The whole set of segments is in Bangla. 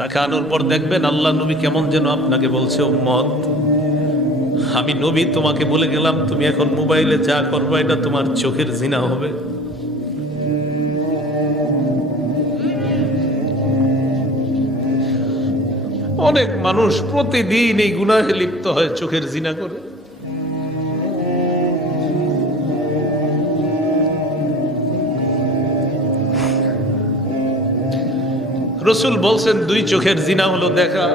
তাকানোর পর দেখবেন আল্লাহ নবী কেমন যেন আপনাকে বলছে, উম্মত আমি নবী তোমাকে বলে গেলাম তুমি এখন মোবাইলে যা করবে এটা তোমার চোখের জিনা হবে। অনেক মানুষ প্রতিদিন এই গুনাহে লিপ্ত হয়, চোখের জিনা করে। রসুল বলছেন দুই চোখের জিনা হলো দেখা।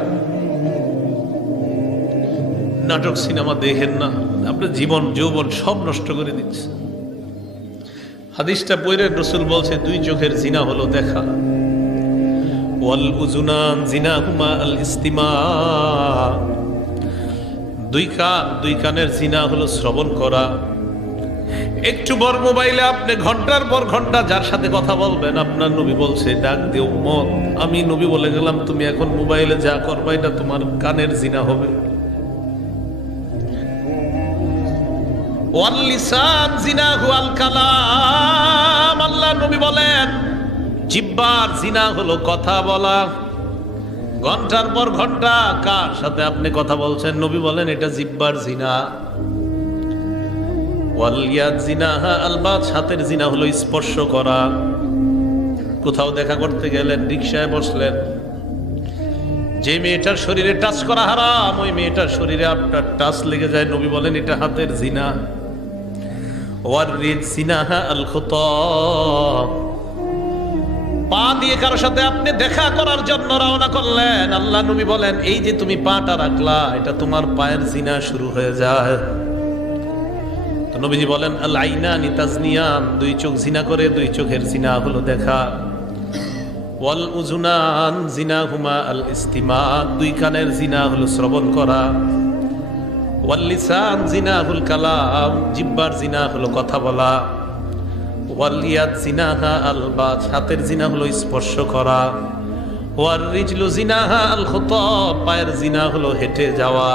নাটক সিনেমা দেখেন না, আপনার জীবন যৌবন সব নষ্ট করে দিচ্ছে। হাদিসটা পড়ে রসুল বলছে দুই চোখের জিনা হলো দেখা। ওয়াল উযুনান জিনাহুমা আল ইস্তিমা, দুই কানের জিনা হলো শ্রবণ করা। একটু বড় মোবাইলে আপনি ঘন্টার পর ঘন্টা যার সাথে কথা বলবেন, আপনার নবী বলছে ডাক দে উম্মত আমি নবী বলে গেলাম তুমি এখন মোবাইলে যা করবে এটা তোমার কানের জিনা হবে। ওয়াল লিসান জিনাহু আল কালাম, আল্লাহ নবী বলেন জিহ্বার জিনা হলো কথা বলা। ঘন্টার পর ঘন্টা কার সাথে আপনি কথা বলছেন, নবী বলেন এটা জিহ্বার জিনা। ওয়াল ইয়াদ জিনাহা আল বাত, হাতের জিনা হলো স্পর্শ করা। কোথাও দেখা করতে গেলেন, রিকশায় বসলেন, যে মেয়েটার শরীরে টাচ করা হারাম ওই মেয়েটার শরীরে আপনার টাচ লেগে যায়, নবী বলেন এটা হাতের জিনা। ওয়ার রিদ জিনাহা আল খুতা, পা দিয়ে কারোর সাথে আপনি দেখা করার জন্য রওনা করলেন, আল্লাহ নবী বলেন এই যে তুমি পাটা রাখলা এটা তোমার পায়ের জিনা শুরু হয়ে যায়। তো নবীজি বলেন আল আইনানি তাজনিয়ান, দুই চোখ জিনা করে, দুই চোখের জিনা হলো দেখা। ওয়াল উযুনান জিনাহুমা আল ইস্তিমা, দুই কানের জিনা হলো শ্রবণ করা। ওয়াল লিসান জিনাহুল কালাম, জিহ্বার জিনা হলো কথা বলা। ওয়াল ইয়াদ জিনাহা আল বাত, হাতের জিনা হলো স্পর্শ করা। ওয়ার রিজলু জিনাহা আল খুতা, পায়ের জিনা হলো হেঁটে যাওয়া।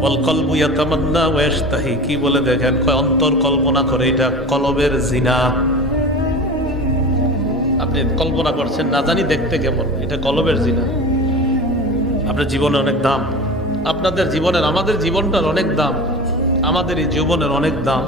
ওয়াল কলবু ইয়াতামান্না ওয়া ইয়াশতাহি, কি বলে দেখেন, কয় অন্তর কল্পনা করে এটা কলবের জিনা। আপনি কল্পনা করছেন না জানি দেখতে কেমন, এটা কলবের জিনা। আপনার জীবনে অনেক দাম, আপনাদের জীবনের আমাদের জীবনটার অনেক দাম, আমাদের এই জীবনের অনেক দাম।